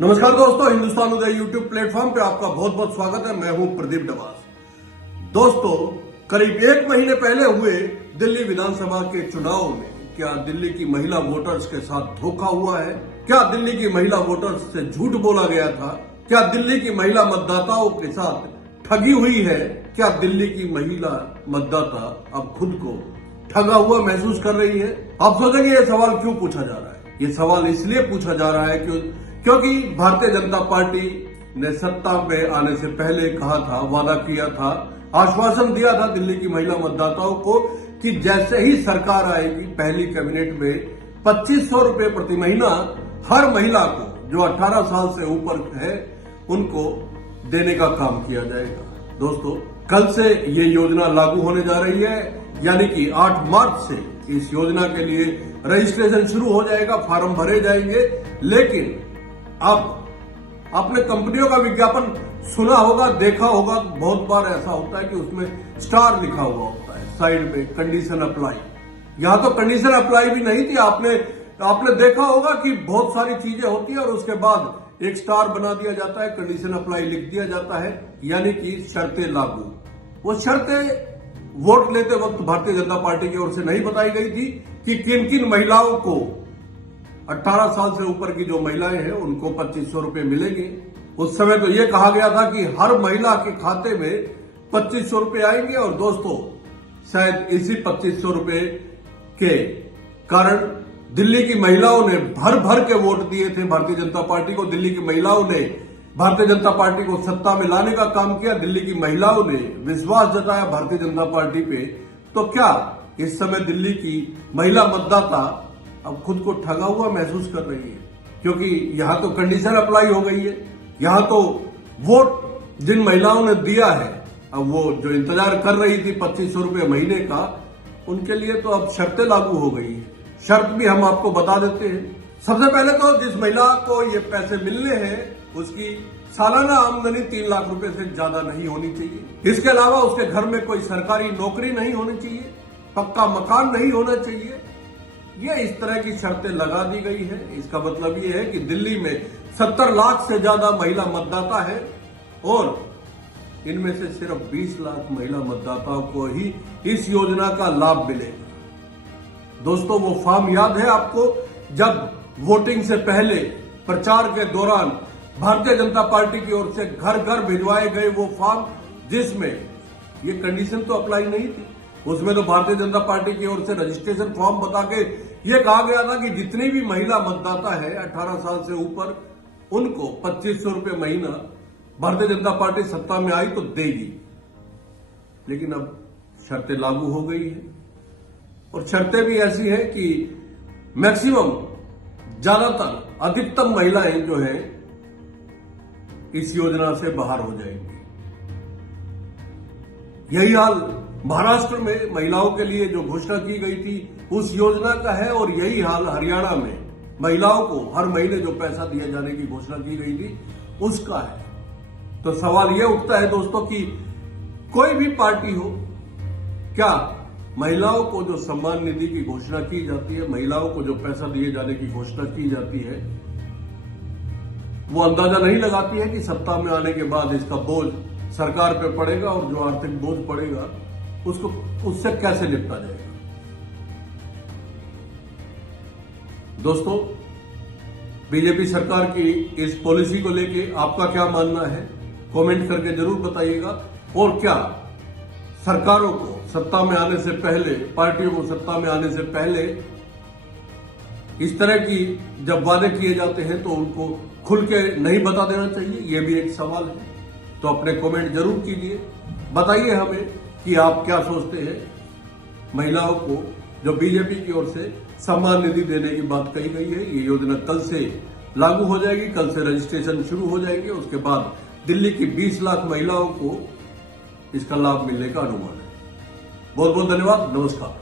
नमस्कार दोस्तों, हिंदुस्तान उदय YouTube platform पे आपका बहुत बहुत स्वागत है। मैं हूं प्रदीप डबास। दोस्तों, करीब एक महीने पहले हुए दिल्ली विधानसभा के चुनाव में क्या दिल्ली की महिला वोटर्स के साथ धोखा हुआ है? क्या दिल्ली की महिला वोटर्स से झूठ बोला गया था? क्या दिल्ली की महिला मतदाताओं के साथ ठगी हुई है? क्या दिल्ली की महिला मतदाता अब खुद को ठगा हुआ महसूस कर रही है? आप सोचेंगे ये सवाल क्यों पूछा जा रहा है? ये सवाल इसलिए पूछा जा रहा है क्योंकि भारतीय जनता पार्टी ने सत्ता में आने से पहले कहा था, वादा किया था, आश्वासन दिया था दिल्ली की महिला मतदाताओं को कि जैसे ही सरकार आएगी पहली कैबिनेट में 2500 रुपए प्रति महीना हर महिला को जो 18 साल से ऊपर है उनको देने का काम किया जाएगा। दोस्तों, कल से ये योजना लागू होने जा रही है, यानी कि 8 मार्च से इस योजना के लिए रजिस्ट्रेशन शुरू हो जाएगा, फॉर्म भरे जाएंगे। लेकिन अब आपने कंपनियों का विज्ञापन सुना होगा, देखा होगा, बहुत बार ऐसा होता है कि उसमें स्टार लिखा हुआ होता है साइड में, कंडीशन अप्लाई। यहां तो कंडीशन अप्लाई भी नहीं थी। आपने देखा होगा कि बहुत सारी चीजें होती है और उसके बाद एक स्टार बना दिया जाता है, कंडीशन अप्लाई लिख दिया जाता है, यानी कि शर्तें लागू। वो शर्तें वोट लेते वक्त भारतीय जनता पार्टी की ओर से नहीं बताई गई थी कि किन किन महिलाओं को, 18 साल से ऊपर की जो महिलाएं हैं उनको 2500 रुपए मिलेंगे। उस समय तो यह कहा गया था कि हर महिला के खाते में 2500 रुपए आएंगे। और दोस्तों, शायद इसी 2500 रुपए के कारण दिल्ली की महिलाओं ने भर भर के वोट दिए थे भारतीय जनता पार्टी को। दिल्ली की महिलाओं ने भारतीय जनता पार्टी को सत्ता में लाने का काम किया। दिल्ली की महिलाओं ने विश्वास जताया भारतीय जनता पार्टी पे। तो क्या इस समय दिल्ली की महिला मतदाता अब खुद को ठगा हुआ महसूस कर रही है? क्योंकि यहां तो कंडीशन अप्लाई हो गई है, यहां तो वोट जिन महिलाओं ने दिया है, अब वो जो इंतजार कर रही थी 2500 रुपए महीने का, उनके लिए तो अब शर्तें लागू हो गई है। शर्त भी हम आपको बता देते हैं। सबसे पहले तो जिस महिला को ये पैसे मिलने हैं उसकी सालाना आमदनी 3 लाख रुपए से ज्यादा नहीं होनी चाहिए। इसके अलावा उसके घर में कोई सरकारी नौकरी नहीं होनी चाहिए, पक्का मकान नहीं होना चाहिए। ये इस तरह की शर्तें लगा दी गई है। इसका मतलब ये है कि दिल्ली में 70 लाख से ज्यादा महिला मतदाता है और इनमें से सिर्फ 20 लाख महिला मतदाताओं को ही इस योजना का लाभ मिलेगा। दोस्तों, वो फॉर्म याद है आपको, जब वोटिंग से पहले प्रचार के दौरान भारतीय जनता पार्टी की ओर से घर घर भिजवाए गए वो फॉर्म, जिसमें ये कंडीशन तो अप्लाई नहीं थी। उसमें तो भारतीय जनता पार्टी की ओर से रजिस्ट्रेशन फॉर्म बता के ये कहा गया था कि जितनी भी महिला मतदाता है 18 साल से ऊपर, उनको 2500 रुपए महीना भारतीय जनता पार्टी सत्ता में आई तो देगी। लेकिन अब शर्तें लागू हो गई है और शर्तें भी ऐसी है कि मैक्सिमम, ज्यादातर, अधिकतम महिलाएं जो है इस योजना से बाहर हो जाएंगी। यही हाल महाराष्ट्र में महिलाओं के लिए जो घोषणा की गई थी उस योजना का है और यही हाल हरियाणा में महिलाओं को हर महीने जो पैसा दिए जाने की घोषणा की गई थी उसका है। तो सवाल यह उठता है दोस्तों कि कोई भी पार्टी हो, क्या महिलाओं को जो सम्मान निधि की घोषणा की जाती है, महिलाओं को जो पैसा दिए जाने की घोषणा की जाती है, वो अंदाजा नहीं लगाती है कि सत्ता में आने के बाद इसका बोझ सरकार पे पड़ेगा और जो आर्थिक बोझ पड़ेगा उससे कैसे निपटा जाएगा। दोस्तों, बीजेपी सरकार की इस पॉलिसी को लेके आपका क्या मानना है, कमेंट करके जरूर बताइएगा। और क्या सरकारों को सत्ता में आने से पहले, पार्टियों को सत्ता में आने से पहले इस तरह की जब वादे किए जाते हैं तो उनको खुल के नहीं बता देना चाहिए? यह भी एक सवाल है। तो अपने कमेंट जरूर कीजिए, बताइए हमें कि आप क्या सोचते हैं। महिलाओं को जो बीजेपी की ओर से सम्मान निधि देने की बात कही गई है, ये योजना कल से लागू हो जाएगी, कल से रजिस्ट्रेशन शुरू हो जाएंगे। उसके बाद दिल्ली की 20 लाख महिलाओं को इसका लाभ मिलने का अनुमान है। बहुत बहुत धन्यवाद, नमस्कार।